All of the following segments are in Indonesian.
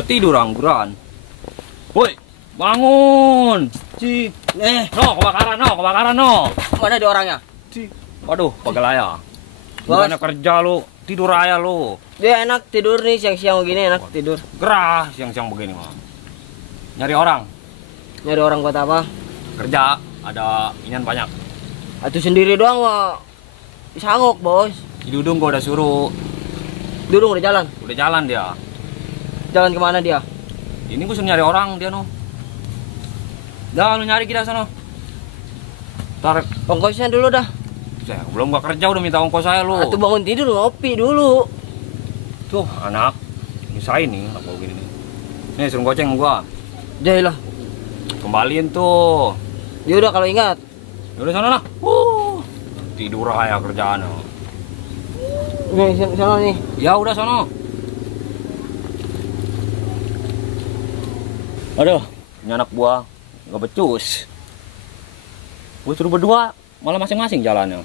Dia tidur angguran. Woi, bangun. Kebakaran no. Mana di orangnya? Waduh, pagalaya. Gimana kerja lu? Tidur aja lu. Dia enak tidur nih siang-siang begini, enak tidur. Gerah siang-siang begini mah. Nyari orang. Nyari orang buat apa? Kerja, ada inian banyak. Atuh sendiri doang mah sanggup, Bos. Si Dudung gua udah suruh. Dudung udah jalan. Udah jalan dia. Jalan kemana dia? Ini gua suruh nyari orang dia no. Dah lu nyari kita sana. Tarik Ongkosnya dulu dah. saya belum gak kerja udah minta ongkos saya lu. Atuh bangun tidur ngopi dulu. Tuh anak nyusahin nih anak gua gini nih. Nih suruh goceng gua. Jailah. Kembaliin tuh. Ya udah kalau ingat. Ya udah sana lah. Tidur aja kerjaan. Nih sana nih. Ya udah sana. Aduh, ini anak buah nggak becus. Gue suruh berdua malah masing-masing jalannya.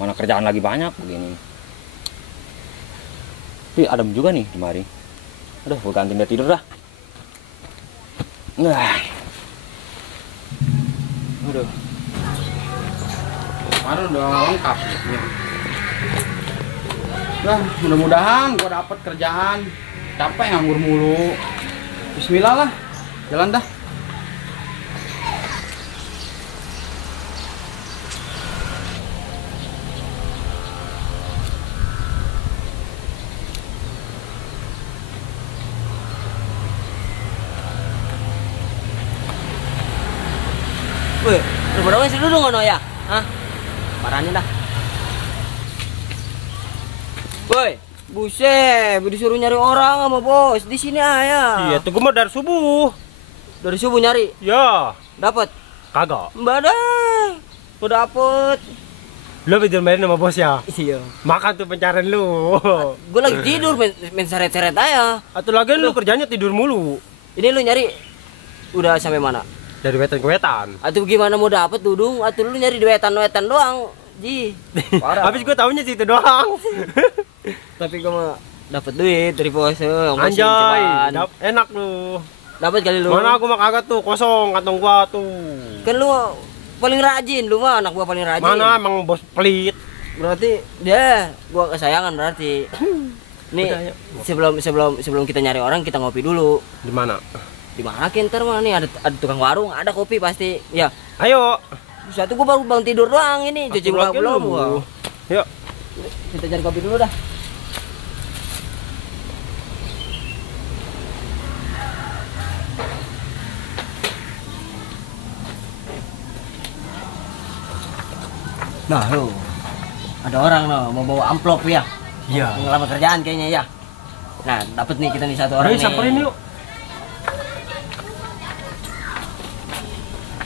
Mana kerjaan lagi banyak begini. Tapi adem juga nih di mari. Aduh, gue gantiin dia tidur dah. Nah. Aduh. Kemarin udah lengkap ya. Nah, mudah-mudahan gua dapet kerjaan. Capek nganggur mulu. Bismillah lah. Jalan dah. Wih, rumah dong si Dudung ngono ya? Hah? Paranin dah. Woi, buset, disuruh nyari orang sama bos di sini aja. Iya, tunggu mah dari subuh. Dari subuh nyari, Ya, dapat. kagak. Mbak dah, udah dapet. Lu main sama bos ya? Iya. Makan tuh pencarian lu. Gue lagi tidur, main seret-seret aja. Atau lagi lu kerjanya tidur mulu. Ini lu nyari, udah sampai mana? Dari wetan ke wetan. Atau gimana mau dapet Dudung? Atau lu nyari di wetan-wetan doang? Ji, parah. Habis gua taunya situ doang. Tapi gue mah dapet duit dari bos. Anjay, enak lu. Dapat kali lu. Mana aku mah kagak tuh, kosong kantong gua tuh. Kan lu paling rajin, lu mah anak gua paling rajin. Mana emang bos pelit. Berarti dia gua kesayangan berarti. Nih sebelum kita nyari orang kita ngopi dulu. Di mana? Di mana ntar mah nih ada tukang warung, ada kopi pasti. Ya. Ayo. Satu gua baru bangun tidur doang ini, cuci muka belum gua. Yuk. Kita cari kopi dulu dah. Nah, lu ada orang mau bawa amplop ya? Iya. Ngelamar kerjaan kayaknya ya. Nah, dapat nih kita nih satu orang Ayo samperin yuk.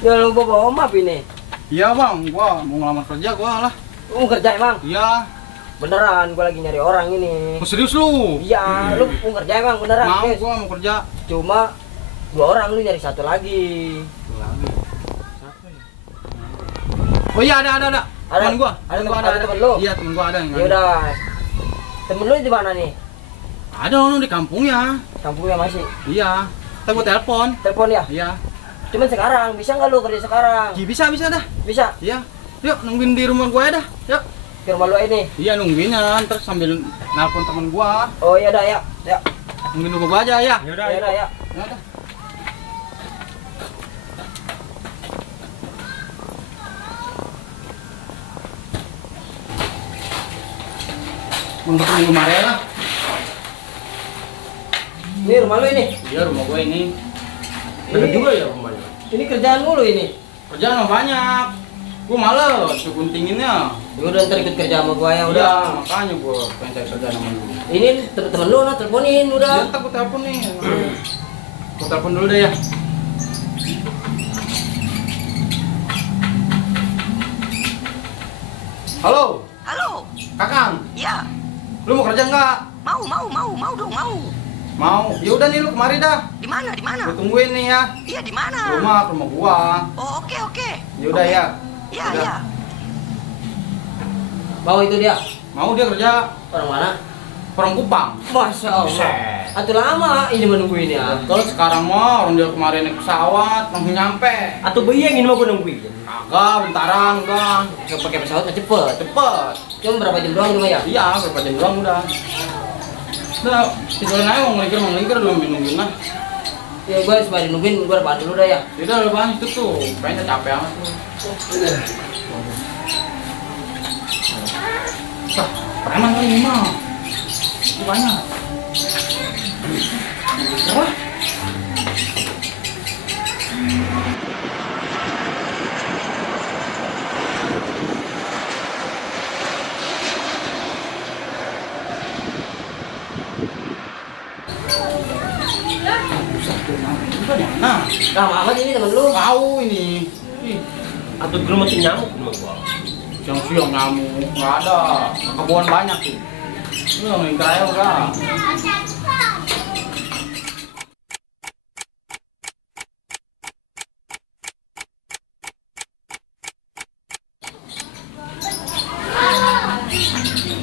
Ya lu bawa map ini. Iya bang, gua mau ngelamar kerja gua lah. Lu kerja emang? Iya. Beneran, gua lagi nyari orang ini. Oh, serius lu? Iya, lu mau kerja emang beneran? Mau, Yes. gua mau kerja. Cuma 2 orang, lu nyari satu lagi. Oh iya ada. Temen gua. Ada Temen gua ada temen lu? Iya, temen gua ada. Ya udah. Temen lu di mana nih? Ada di kampungnya. Kampungnya masih. Iya. Kita gua telepon. Telepon ya? Iya. Cuman sekarang, bisa nggak lu kerja sekarang? Bisa dah. Bisa. Iya. Yuk, nungguin di rumah gua ya dah. Yuk. Ke rumah lu ini. Iya, nungguinnya terus sambil nelpon temen gua. Oh iya dah ya. Ya. Nungguin rumah gua aja ya. Ya udah. Ya dah ya. Ya udah. Untuk minggu kemarin lah. Ini rumah lu ini. Iya, rumah gua ini. Ada juga ya rumahnya. Ini kerjaan mulu ini. Kerjaan mah banyak. Gua males guntinginnya. Ya udah ntar ikut kerja sama gua ya Udah, udah. makanya gua pengen cari kerjaan sama lu. Ini temen lu nah teleponin Iya, udah. ntar gua telepon nih. Gua telepon dulu deh ya. Halo, Halo, Kakang. ya, Lu mau kerja nggak? mau dong, mau. Mau. Ya udah nih lu kemari dah. Di mana, di mana? Gua tungguin nih ya. Iya, di mana? Rumah gua. Oh, oke. Ya udah ya. Iya, Udah. iya. Mau itu dia. Mau dia kerja Orang mana? orang Kupang. Masya Allah. Buset. Atau lama ini menunggu ini ya. Kalau sekarang mah orang dia kemarin naik pesawat langsung nyampe. Atau bayang ini mau gue nungguin. Kagak, bentaran udah. Nggak pakai pesawat mah cepet. Cepet. Cuma berapa jam doang cuma ya? Iya, berapa jam doang udah. Udah, tidurin aja mau ngelingkir dulu nungguin lah. Ya gue sembari nungguin, gue rebahan dulu dah ya. Udah rebahan itu tuh, kayaknya capek amat tuh. Wah, preman kali ini mah. Itu banyak. Apa? Nah, Amat ini temen lu. tahu ini. Ih, Atau gue masih nyamuk sama gua. siang-siang nyamuk nggak ada. Kebun banyak tuh. Udah ngelingkir aja udah.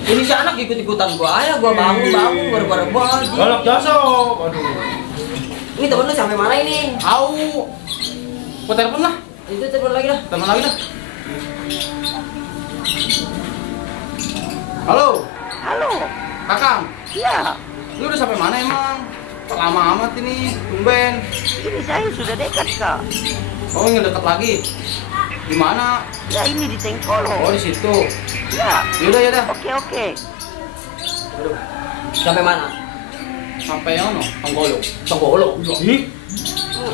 Ini si anak ikut-ikutan gua aja, gua bangun baru gua. Galak jasa. Aduh. Ini temen lu sampai mana ini? Tahu. Gua telepon lah. Itu telepon lagi dah. Telepon lagi dah. Halo, Halo. Kakang. Ya, Lu udah sampai mana emang? Lama amat ini, tumben. ini saya sudah dekat, Kak. Oh, ingin deket lagi. Di mana? Ya, ini di Oh, Tengkolo. di situ. Ya, Yaudah, yaudah. oke. Sampai mana? Sampai ono, Tenggolok. Tenggolok. Ih,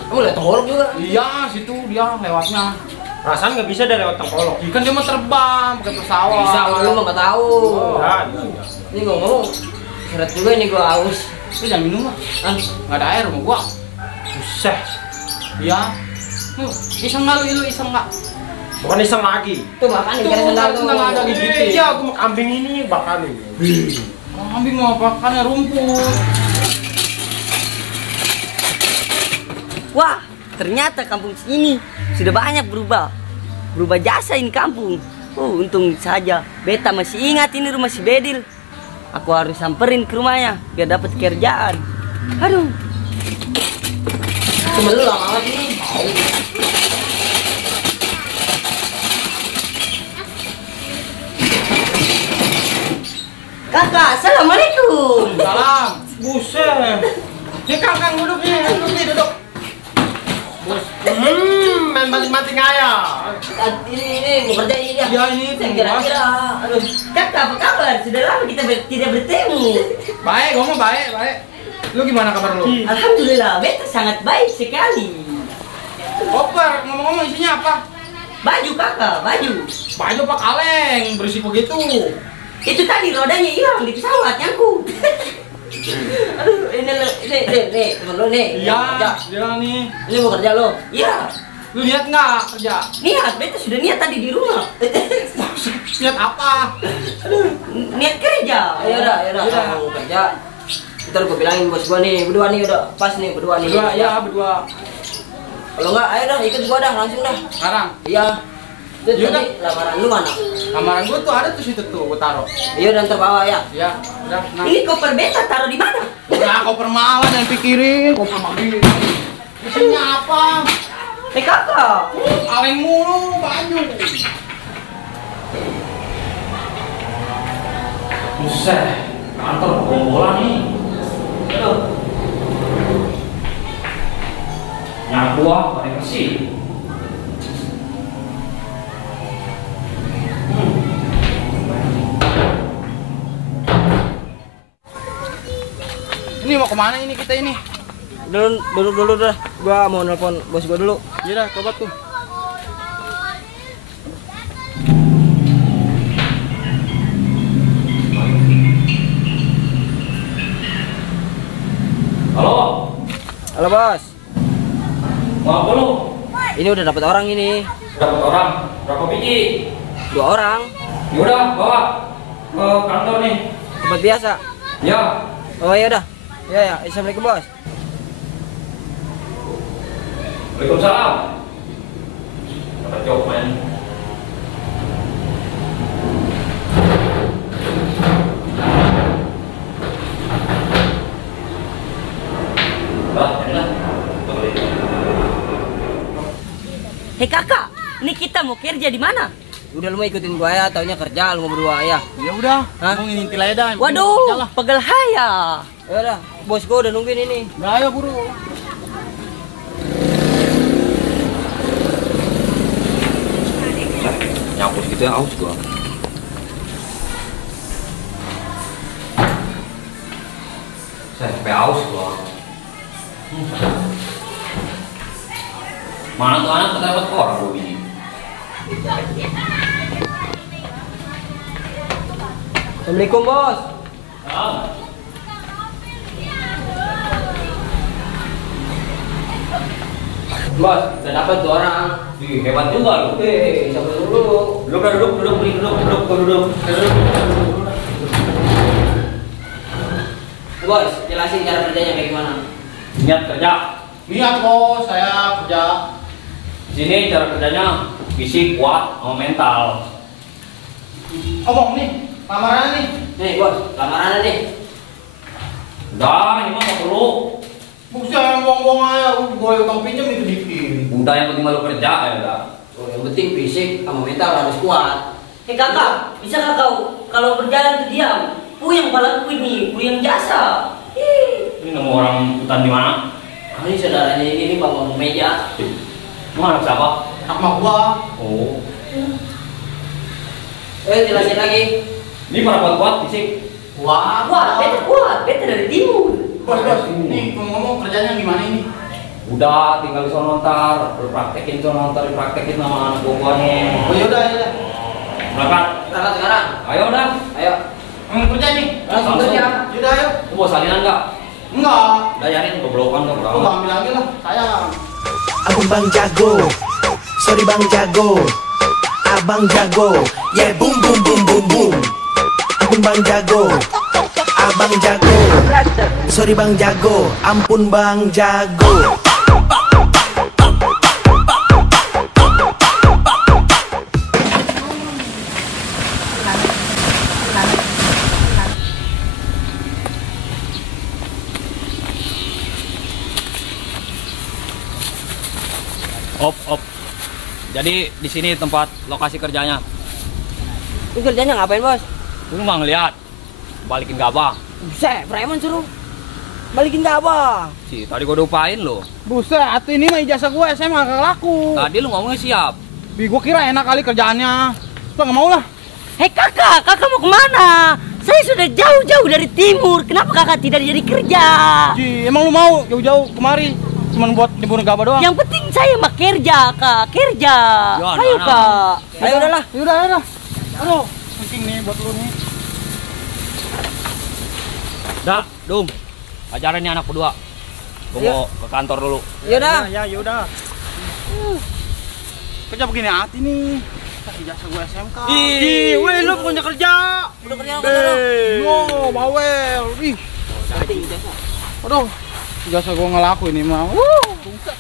Kamu lihat Tenggolok juga? iya, situ dia lewatnya. Perasaan nggak bisa dari lewat Tengkolok. Ikan dia mah terbang pakai pesawat. Bisa, lu mah nggak tahu. Ya. Ini ngomong seret juga ini gua haus. Lu jangan minum lah. Ah, Nggak ada air sama gua. Buset. Iya. Lu iseng nggak lu iseng nggak? Bukan iseng lagi. tuh makan nih kira sendal tuh. Sendal ada gigitin. Iya, gue mau kambing ini bakal ini. Kambing mau pakannya rumput. Wah, ternyata kampung sini sudah banyak berubah jasa ini kampung. Untung saja beta masih ingat ini rumah si Bedil. Aku harus samperin ke rumahnya biar dapat kerjaan. Aduh, Temen lu lama amat ini. kakak, assalamualaikum. Salam. Buset. Ini Kang duduk nih, duduk. Main banting-banting aja. Ini mau kerja ini dia. Iya, ini Saya kira-kira. Aduh. Kakak, apa kabar? Sudah lama kita tidak bertemu. Baik, gua mah baik. Lu gimana kabar lu? Alhamdulillah, beta sangat baik sekali. Koper, ngomong-ngomong isinya apa? Baju kakak, baju. Baju apa kaleng, bersih begitu. Itu tadi rodanya hilang di pesawat nyangkut. Aduh, ini temen lu nih. Iya, Kerja. dia nih. Ini mau kerja lu. Iya, Lu lihat nggak kerja? niat beta sudah niat tadi di rumah. Lihat apa? Niat kerja. Ayo udah, kalau mau kerja. Ntar gua bilangin bos gua nih, berdua nih udah pas nih, berdua nih. Berdua, ya berdua. Kalau enggak, ayo dah ikut gua dah langsung dah. Sekarang, Iya. Itu Iya, tadi lamaran lu mana? lamaran gua tuh ada tuh situ tuh, gua taruh. Iya udah ntar bawa ya. Ya, udah. Nah, Ini koper beta taruh di mana? udah koper malah yang pikirin. Koper begini. Isinya apa? Kakak. Kaleng mulu baju. Buset, kantor bola nih. Aduh. Nyapu pada bersih. Ini mau kemana ini kita ini? Dulu dah. Gua mau nelpon bos gua dulu. Iya dah, coba tuh. Halo, Halo bos. mau apa lu? Ini udah dapat orang ini. Dapat orang, berapa biji? 2 orang. Yaudah, bawa ke kantor nih. Tempat biasa. Ya, Oh iya udah. Ya. Assalamualaikum bos. Waalaikumsalam. Dapat job man. mau kerja di mana? Udah lu mau ikutin gua ya, taunya kerja lu mau berdua ya. Ya udah, Hah? mau ngintil aja dah. Kerja Waduh, lah. pegel haya. Ya udah, bos gua udah nungguin ini. Udah ayo buru. Nyapus gitu ya, aus gua. Saya sampai aus gua. Mana tuh anak dapat orang gua biji. Assalamualaikum bos. Bos, udah dapat tuh orang. Ih, hebat juga lu. Sabar dulu. Duduk. Bos, jelasin cara kerjanya kayak gimana. Niat kerja. Lihat bos, saya kerja. Di sini cara kerjanya fisik kuat sama mental. Omong nih, lamaran nih. Nih bos, lamaran nih. Udah, ini mah nggak perlu. Bukan yang buang-buang aja, gue utang pinjam itu dikit. Udah yang penting malu kerja ya udah. Oh, yang penting fisik sama mental harus kuat. Kakak, bisa kau kalau berjalan tuh diam? Puyeng palaku ini, puyeng jasa. Ini nemu orang hutan di mana? Ah, ini saudaranya ini bawa meja. Mau anak siapa? Anak mak gua. Oh, Jelasin lagi. ini para kuat fisik. Wah, Kuat, beta dari timur. Bos, nih ngomong kerjanya gimana ini? Udah tinggal di sono ntar, lu praktekin sono ntar dipraktekin sama anak buahnya. Oh yaudah, yaudah. Berangkat. Berangkat sekarang. Ayo dah. Ayo. Kerja nih. Langsung kerja. Yaudah, ayo. Lu mau salinan nggak? Enggak. Udah yakin goblokan nggak Lu berapa? ambil lagi lah, sayang. Abang Bang Jago, sorry Bang Jago, Abang Jago, yeah boom boom boom boom boom. Abang Bang Jago, Abang Jago, sorry Bang Jago, ampun Bang Jago. Op. Jadi di sini tempat lokasi kerjanya. Ini kerjanya ngapain bos? Lu nggak ngeliat? Balikin gabah. Buset, preman suruh balikin ke abah. Si tadi gua udah upain lo. Buset, ini mah ijazah gue SMA gak laku. Tadi lu ngomongnya siap. Gue kira enak kali kerjaannya. Tuh nggak mau lah. Hei kakak mau kemana? Saya sudah jauh-jauh dari timur. Kenapa kakak tidak jadi kerja? Ji, emang lu mau jauh-jauh kemari? Cuman buat nyebur gabah doang. Yang penting saya mah kerja, kak. Kerja. Ya, Ayo, anak. kak. Ayo udahlah. Yaudah. Aduh, penting nih buat lu nih. Dah, Dum. Ajaran nih anak berdua. Gua mau ke kantor dulu. Yaudah. Ya, yaudah. Kerja begini hati nih. Ijazah gue SMK. Ih, weh lu punya kerja. Udah kerja lo. Wow, bawel. Ih, aduh. Ijazah gue ngelaku ini mah. Buset.